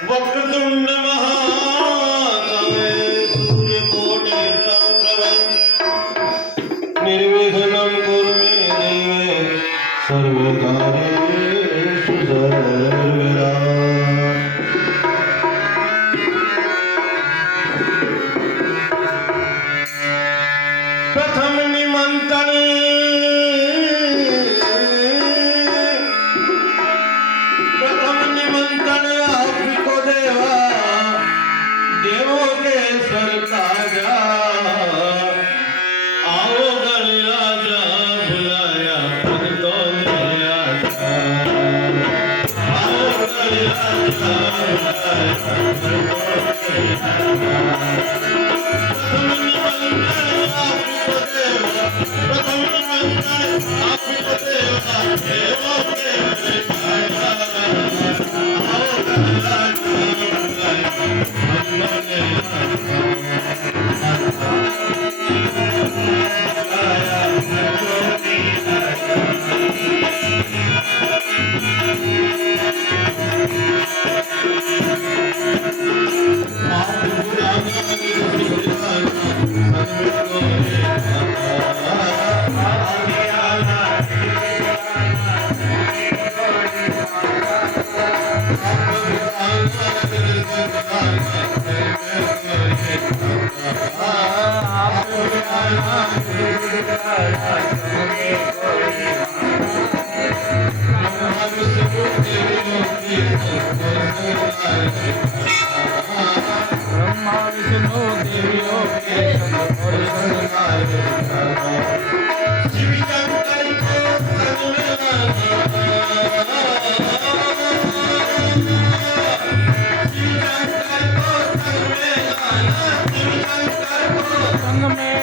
वक्रतुंड महाकाय सूर्यकोटि समप्रभ निर्विघ्नं कुरु मे देव सर्वकार्येषु सर्वदा। प्रथम निमंत्रण आपको देवा देवों के सरताजा आओ गणराजा बुलाया भक्तों ने आजा आओ गणराजा बुलाया भक्तों ने आजा। प्रथम निमंत्रण आपको देवा देवों के सरताजा आओ गणराजा बुलाया भक्तों ने ब्रह्मा विष्णु देवियों के शिव शंकर को संग में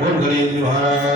बोल गणेश महाराज